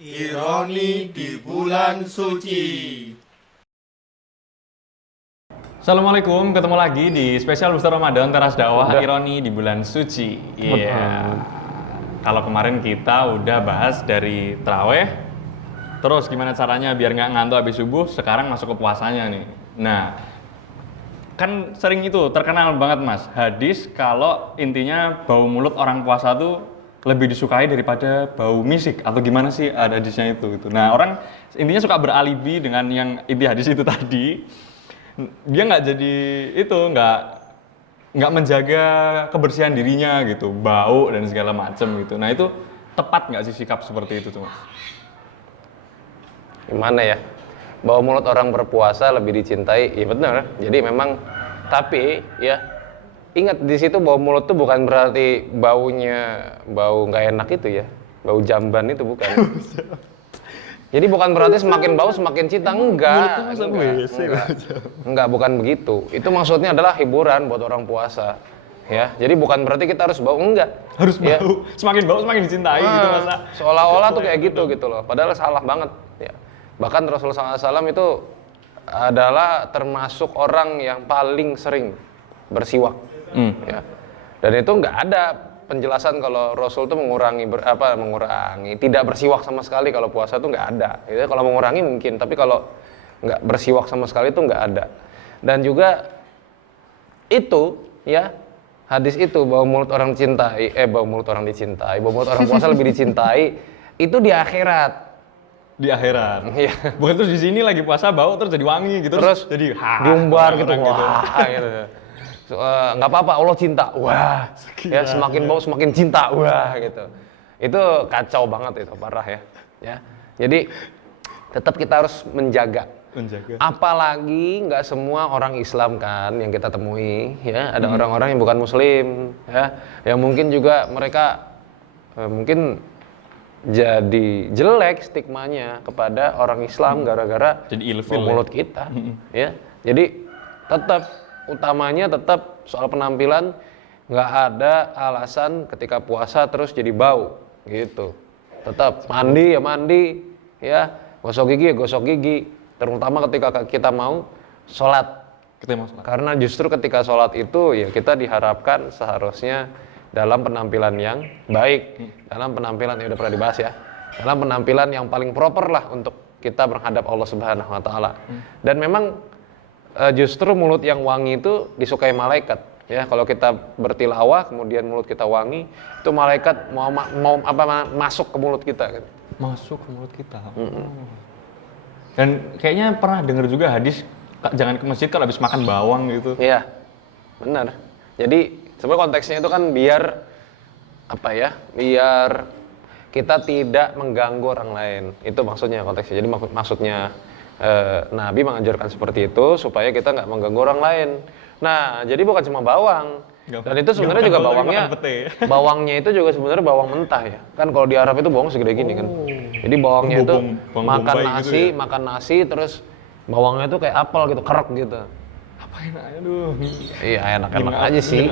Ironi di bulan suci. Assalamualaikum, ketemu lagi di spesial Booster Ramadan Teras Dakwah Ironi di bulan suci. Iya. Kalau kemarin kita udah bahas dari Traweh, terus gimana caranya biar nggak ngantuk habis subuh, sekarang masuk ke puasanya nih. Nah, kan sering itu terkenal banget Mas, hadis kalau intinya bau mulut orang puasa tuh lebih disukai daripada bau misik atau gimana sih ada hadisnya itu gitu. Nah, orang intinya suka beralibi dengan yang inti hadis itu tadi. Dia nggak jadi itu nggak menjaga kebersihan dirinya gitu, bau dan segala macem gitu. Nah, itu tepat nggak sih sikap seperti itu tuh Mas? Gimana ya? Bau mulut orang berpuasa lebih dicintai, iya benar. Jadi memang, tapi ya ingat di situ bau mulut tuh bukan berarti bau nggak enak itu ya, bau jamban itu bukan. Jadi bukan berarti semakin bau semakin cinta, enggak. Enggak, bukan begitu. Itu maksudnya adalah hiburan buat orang puasa. Ya, jadi bukan berarti kita harus bau, enggak. Harus bau, ya. semakin bau semakin dicintai gitu masa. Seolah-olah tuh kayak gitu loh. Padahal salah banget. Ya. Bahkan Rasulullah SAW itu adalah termasuk orang yang paling sering bersiwak. Ya. Dan itu nggak ada penjelasan kalau Rasul itu mengurangi tidak bersiwak sama sekali kalau puasa itu nggak ada. Gitu. Kalau mengurangi mungkin, tapi kalau nggak bersiwak sama sekali itu nggak ada. Dan juga itu ya hadis itu bau mulut orang bau mulut orang puasa lebih dicintai itu di akhirat. Di akhirat. Iya. Bukan terus di sini lagi puasa bau terus jadi wangi gitu Terus jadi diumbar gitu. Wah gitu. Nggak apa-apa, Allah cinta. Wah. Ya semakin bau semakin cinta. Wah gitu. Itu kacau banget itu, parah ya. Ya. Jadi tetap kita harus menjaga. Apalagi nggak semua orang Islam kan yang kita temui ya, ada orang-orang yang bukan muslim ya, yang mungkin juga mereka mungkin jadi jelek stigmanya kepada orang Islam gara-gara mulut kita ya. Jadi tetap utamanya tetap soal penampilan, nggak ada alasan ketika puasa terus jadi bau gitu. Tetap mandi ya, gosok gigi terutama ketika kita mau sholat. Karena justru ketika sholat itu ya kita diharapkan seharusnya dalam penampilan yang baik, dalam penampilan yang udah pernah dibahas ya, dalam penampilan yang paling proper lah untuk kita menghadap Allah Subhanahu Wa Taala. Dan memang justru mulut yang wangi itu disukai malaikat. Ya, kalau kita bertilawah kemudian mulut kita wangi, itu malaikat mau masuk ke mulut kita. Gitu. Masuk ke mulut kita. Dan kayaknya pernah dengar juga hadis jangan ke masjid kalau habis makan bawang gitu. Iya, benar. Jadi sebenarnya konteksnya itu kan biar kita tidak mengganggu orang lain. Itu maksudnya konteksnya. Jadi maksudnya Nabi mengajarkan seperti itu supaya kita nggak mengganggu orang lain. Nah, jadi bukan cuma bawang. Dan itu sebenarnya juga bawangnya itu juga sebenarnya bawang mentah ya. Kan kalau di Arab itu bawang segede gini kan. Jadi bawangnya itu makan nasi terus bawangnya itu kayak apel gitu, kerek gitu. Apa enaknya tuh? Iya, enak-enak aja sih.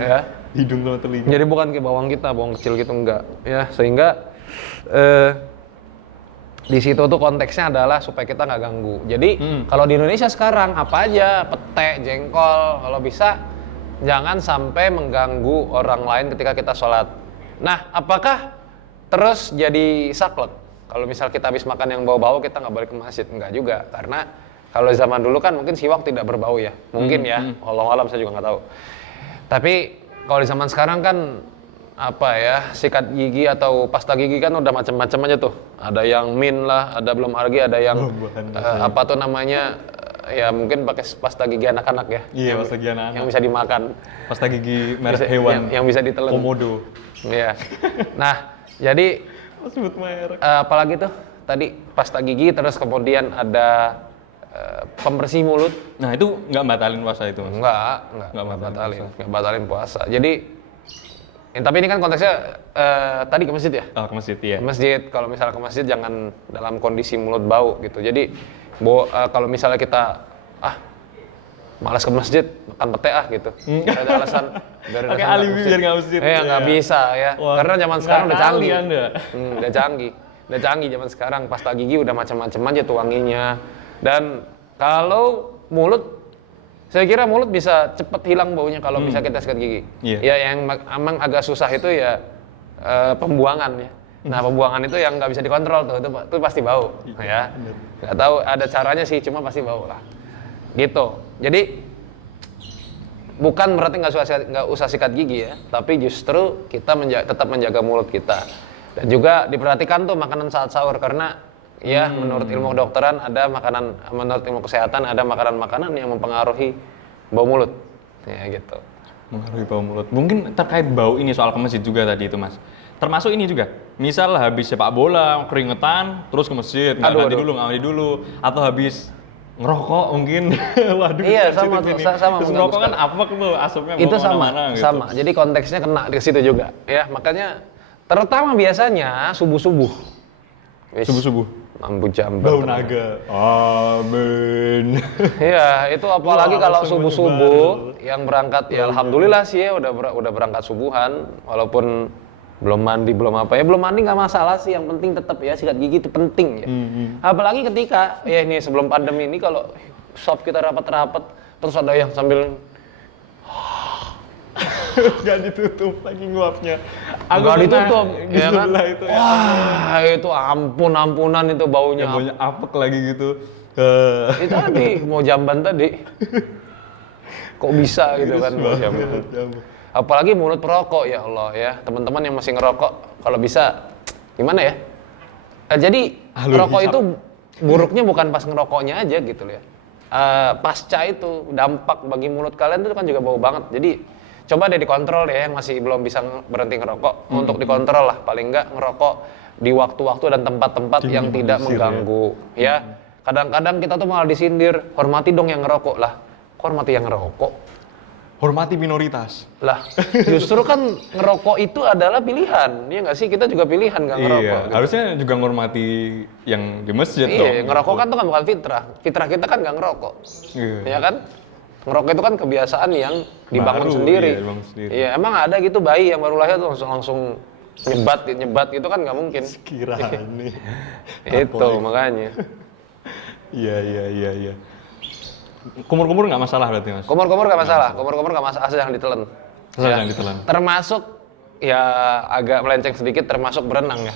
Ya. Hidung sama telinga. Jadi bukan kayak bawang kita, bawang kecil gitu enggak. Ya, sehingga di situ tuh konteksnya adalah supaya kita nggak ganggu. Jadi kalau di Indonesia sekarang apa aja, pete, jengkol, kalau bisa jangan sampai mengganggu orang lain ketika kita sholat. Nah, apakah terus jadi saklek? Kalau misal kita habis makan yang bau-bau kita nggak balik ke masjid? Enggak juga, karena kalau zaman dulu kan mungkin siwak tidak berbau ya, mungkin ya, wallahualam saya juga nggak tahu. Tapi kalau di zaman sekarang kan sikat gigi atau pasta gigi kan udah macam-macam aja tuh. Ada yang mint lah, ada belum lagi ada yang ya mungkin pakai pasta gigi anak-anak ya. Iya, pasta gigi anak-anak. Yang bisa dimakan. Pasta gigi merek hewan. Yang bisa ditelan. Komodo. Iya. Nah, jadi sebut merek. Apalagi tuh tadi pasta gigi terus kemudian ada pembersih mulut. Nah, itu nggak batalin puasa itu, Mas? Nggak batalin puasa. Jadi tapi ini kan konteksnya tadi ke masjid ya? Oh, ke masjid, iya. Ke masjid, kalau misalnya ke masjid jangan dalam kondisi mulut bau gitu. Jadi kalau misalnya kita malas ke masjid, makan pete gitu. Gak ada alasan. Pakai alibi biar nggak masjid. Nggak bisa ya. Wah, karena zaman sekarang udah canggih. Udah canggih. Udah canggih zaman sekarang, pasta gigi udah macam-macam aja tuh wanginya. Dan kalau mulut, saya kira mulut bisa cepat hilang baunya kalau bisa kita sikat gigi. Ya yang emang agak susah itu ya pembuangan ya. Nah pembuangan itu yang nggak bisa dikontrol tuh, itu pasti bau ya. Nggak tahu ada caranya sih, cuma pasti bau lah. Gitu. Jadi bukan berarti nggak usah sikat gigi ya, tapi justru kita tetap menjaga mulut kita. Dan juga diperhatikan tuh makanan saat sahur, karena ya menurut ilmu kedokteran ada menurut ilmu kesehatan ada makanan-makanan yang mempengaruhi bau mulut. Ya gitu. Mengaruhi bau mulut. Mungkin terkait bau ini soal ke masjid juga tadi itu Mas. Termasuk ini juga. Misal habis sepak bola, keringetan, terus ke masjid, nggak mandi dulu. Atau habis ngerokok mungkin. Waduh. Iya sama tuh, sama. Terus ngerokok kan apek tuh, asapnya itu kemana-mana gitu. Sama. Jadi konteksnya kena di situ juga. Ya makanya terutama biasanya subuh-subuh. Subuh-subuh. Mampu jamban. Bau naga. Amin. Iya, itu apalagi kalau subuh-subuh yang berangkat ya alhamdulillah sih ya udah berangkat subuhan walaupun belum mandi belum apa ya, belum mandi nggak masalah sih, yang penting tetap ya sikat gigi itu penting ya. Apalagi ketika ya ini sebelum pandemi ini kalau shop kita rapat-rapat terus ada yang sambil Gak ditutup lagi nguapnya. Gak ditutup, ya kan? Itu, wah, itu ampunan itu baunya. Ya, baunya apek lagi gitu. Itu tadi, mau jamban tadi. Kok bisa gitu kan, mau jamban. Apalagi mulut perokok, ya Allah ya. Teman-teman yang masih ngerokok, kalau bisa, gimana ya? Jadi, ngerokok itu buruknya bukan pas ngerokoknya aja gitu ya. Pasca itu, dampak bagi mulut kalian itu kan juga bau banget. Jadi, coba deh dikontrol ya yang masih belum bisa berhenti ngerokok, untuk dikontrol lah, paling enggak ngerokok di waktu-waktu dan tempat-tempat yang tidak mengganggu ya. Kadang-kadang kita tuh malah disindir, hormati dong yang ngerokok lah. Kok hormati yang ngerokok? Hormati minoritas. Lah, justru kan ngerokok itu adalah pilihan, ya nggak sih? Kita juga pilihan nggak ngerokok. Iya, gitu. Harusnya juga menghormati yang di masjid dong. Iya, ngerokok kan tuh kan bukan fitrah. Fitrah kita kan nggak ngerokok, ya kan? Ngerokok itu kan kebiasaan yang dibangun sendiri. Iya, emang ada gitu bayi yang baru lahir tuh langsung nyebat gitu kan nggak mungkin. Sekiranya nih. Itu makanya. Iya. Kumur-kumur nggak masalah berarti Mas? Kumur-kumur nggak masalah. Kumur-kumur nggak masalah, asal jangan ditelan. Jangan ditelan. Termasuk ya agak melenceng sedikit, termasuk berenang ya.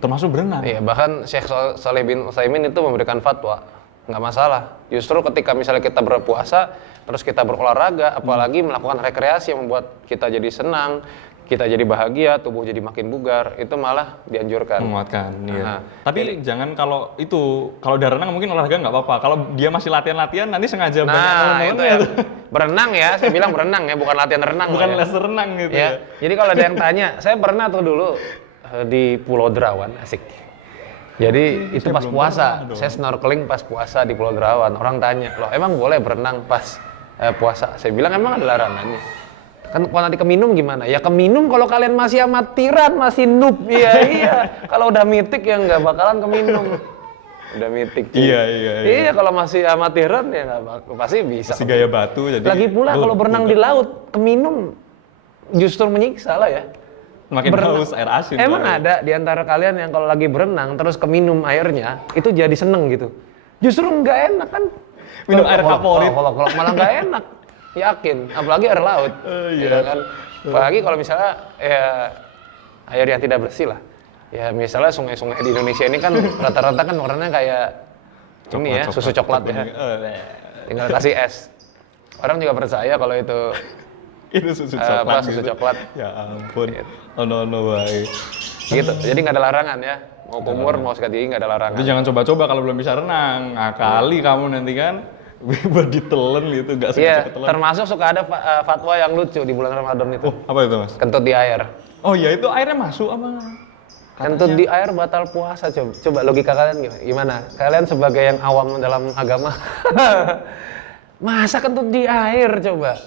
Termasuk berenang? Iya, bahkan Syekh Shalih bin Utsaimin itu memberikan fatwa. Nggak masalah. Justru ketika misalnya kita berpuasa, terus kita berolahraga, apalagi melakukan rekreasi yang membuat kita jadi senang, kita jadi bahagia, tubuh jadi makin bugar, itu malah dianjurkan. Menguatkan, iya. Tapi jangan kalau udah renang mungkin olahraga nggak apa-apa. Kalau dia masih latihan-latihan, nanti sengaja banyak itu ya. Berenang ya, saya bilang berenang ya, bukan latihan renang. Bukan les renang gitu ya. Jadi kalau ada yang tanya, saya pernah tuh dulu di Pulau Derawan, asik. Jadi itu pas puasa, saya snorkeling pas puasa di Pulau Derawan. Orang tanya, loh emang boleh berenang pas puasa? Saya bilang emang ada larangannya. Kan kalau nanti keminum gimana? Ya keminum kalau kalian masih amatiran, masih noob. Iya. Kalau udah mitik ya nggak bakalan keminum. Udah mitik. Iya. Iya, kalau masih amatiran ya nggak pasti bisa. Masih gaya batu jadi. Lagi pula kalau berenang di laut, keminum justru menyiksa lah ya. Makin haus air asin. Emang ada di antara kalian yang kalau lagi berenang terus keminum airnya, itu jadi seneng gitu? Justru nggak enak kan? Minum air kaporit. Kalau malah nggak enak. Yakin, apalagi air laut, ya kan? Apalagi kalau misalnya ya air yang tidak bersih lah. Ya misalnya sungai-sungai di Indonesia ini kan rata-rata kan warnanya kayak ini ya, susu coklat ya. Tinggal kasih es. Orang juga percaya kalau itu susu coklat. Susu coklat. Ya ampun. Ono baik. Gitu. Jadi nggak ada larangan ya. Mau kumur, mau sikat gigi nggak ada larangan. Jadi jangan coba-coba kalau belum bisa renang. Kali kamu nanti kan. Buat ditelen gitu, nggak sengaja ketelan. Termasuk suka ada fatwa yang lucu di bulan Ramadan itu. Oh, apa itu Mas? Kentut di air. Oh iya, itu airnya masuk apa? Kentut di air batal puasa, coba logika kalian gimana? Kalian sebagai yang awam dalam agama, masa kentut di air coba?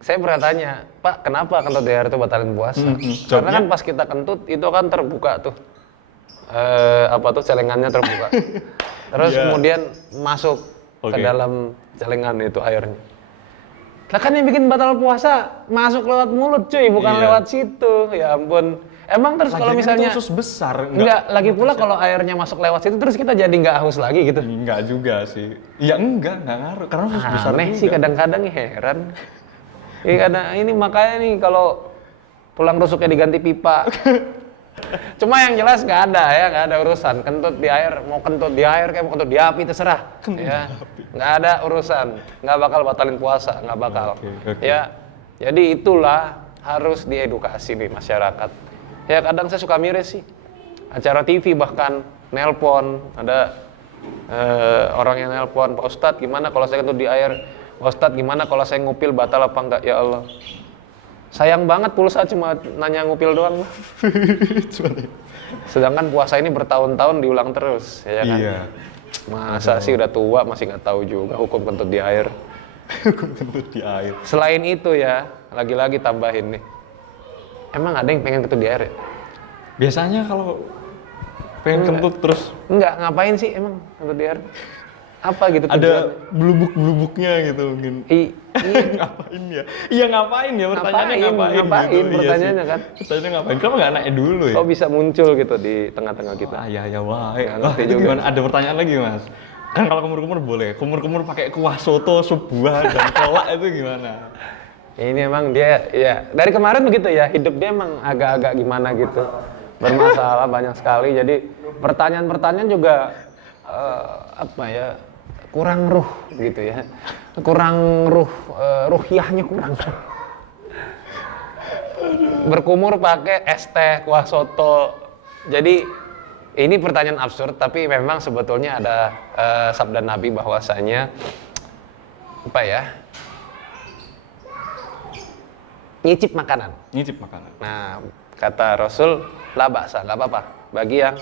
Saya pernah tanya, Pak, kenapa kentut di air itu batalin puasa? Karena kan pas kita kentut itu kan terbuka tuh, celengannya terbuka. Terus kemudian masuk ke dalam celengan itu airnya. Lah kan yang bikin batal puasa masuk lewat mulut cuy, bukan Iya. lewat situ. Ya ampun. Emang terus kalau Lagian kan misalnya itu usus besar. enggak, lagi pula kalau airnya masuk lewat situ terus kita jadi nggak haus lagi gitu. Enggak juga sih. Ya enggak ngaruh karena usus besar Aneh juga. sih kadang-kadang ya, heran. Iya karena ini makanya nih kalau pulang rusuknya diganti pipa. Cuma yang jelas nggak ada ya, nggak ada urusan kentut di air, mau kentut di air kayak mau kentut di api terserah. Ya, nggak ada urusan, nggak bakal batalin puasa, nggak bakal. Oke. Ya, jadi itulah harus diedukasi nih masyarakat. Ya kadang saya suka miris sih, acara TV bahkan nelpon, ada orang yang nelpon, Pak Ustadz gimana kalau saya kentut di air, Pak Ustadz gimana kalau saya ngupil batal apa enggak, ya Allah. Sayang banget pulsa cuma nanya ngupil doang. Sedangkan puasa ini bertahun-tahun diulang terus, ya kan? Iya. Masa sih udah tua masih nggak tahu juga hukum kentut di air. Kentut di air. Selain itu ya, lagi-lagi tambahin nih. Emang ada yang pengen kentut di air ya? Biasanya kalau pengen kentut terus Enggak, ngapain sih emang kentut di air? Apa gitu ada tujuannya? belubuk-belubuknya gitu mungkin. Iya. Ngapain ya? Iya ngapain ya pertanyaannya ngapain Ngapain gitu. pertanyaannya Iya kan? sih. Pertanyaannya ngapain? Kenapa nggak naik dulu ya? Kok bisa muncul gitu di tengah-tengah kita? Ah ya wah. Nggak Wah, ngerti itu juga. gimana? Ada pertanyaan lagi Mas. Kan kalau kumur-kumur boleh. Kumur-kumur pakai kuah soto, sup buah dan kolak itu gimana? Ini emang dia, ya dari kemarin begitu ya, hidup dia emang agak-agak gimana gitu. Bermasalah banyak sekali, jadi pertanyaan-pertanyaan juga, apa ya, kurang ruh gitu ya. Kurang ruhiyahnya kurang. Berkumur pakai es teh, kuah soto. Jadi ini pertanyaan absurd, tapi memang sebetulnya ada sabda Nabi bahwasanya apa ya? Nyicip makanan. Nyicip makanan. Nah, kata Rasul, la ba'sa, nggak apa-apa. Bagi yang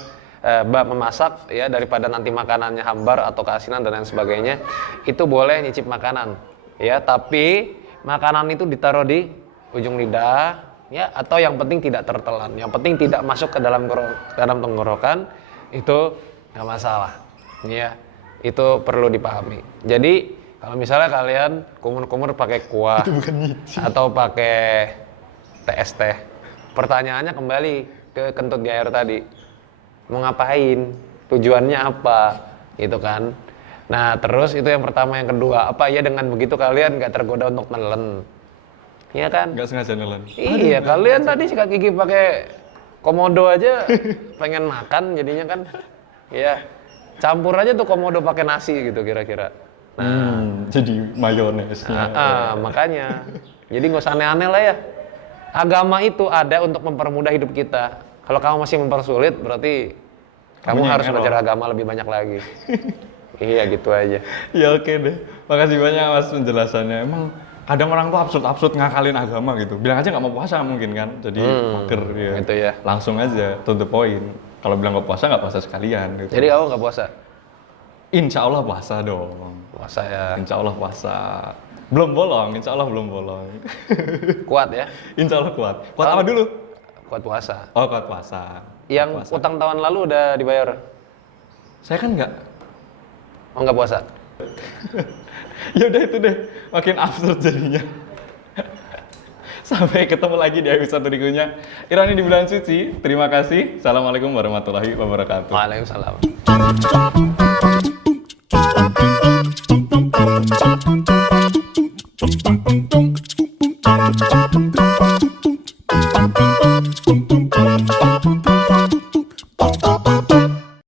memasak ya daripada nanti makanannya hambar atau keasinan dan lain sebagainya, itu boleh nyicip makanan. Ya, tapi makanan itu ditaruh di ujung lidah ya, atau yang penting tidak tertelan. Yang penting tidak masuk ke dalam tenggorokan, itu nggak masalah. Ya, itu perlu dipahami. Jadi kalau misalnya kalian kumur-kumur pakai kuah atau pakai TST, pertanyaannya kembali ke kentut di air tadi. Mau ngapain? Tujuannya apa? Gitu kan. Nah, terus itu yang pertama, yang kedua, apa ya dengan begitu kalian nggak tergoda untuk nelen? Iya kan? Nggak sengaja nelen. Iya, kalian tadi sikat gigi pakai komodo aja pengen makan jadinya kan. Iya. Campur aja tuh komodo pakai nasi gitu kira-kira. Jadi mayonesnya. Makanya. Jadi nggak usah aneh-aneh lah ya. Agama itu ada untuk mempermudah hidup kita. Kalau kamu masih mempersulit, berarti kamu Kamunya harus yang belajar error. agama lebih banyak lagi. Iya, gitu aja. Ya oke deh. Makasih banyak Mas penjelasannya. Emang kadang orang tuh absurd ngakalin agama gitu. Bilang aja nggak mau puasa mungkin kan. Jadi mager ya. gitu ya. Langsung aja to the point. Kalau bilang nggak puasa sekalian gitu. Jadi kamu nggak puasa? Insya Allah puasa dong. Puasa ya. Insya Allah puasa. Belum bolong, insya Allah belum bolong. Kuat ya? Insya Allah kuat. Kuat apa dulu? Kuat puasa. Oh kuat puasa. Yang Kuat puasa. utang tahun lalu udah dibayar? Saya kan nggak. Oh, nggak puasa? Ya udah itu deh. Makin absurd jadinya. Sampai ketemu lagi di episode berikutnya. Ironi di bulan suci. Terima kasih. Assalamualaikum warahmatullahi wabarakatuh. Waalaikumsalam.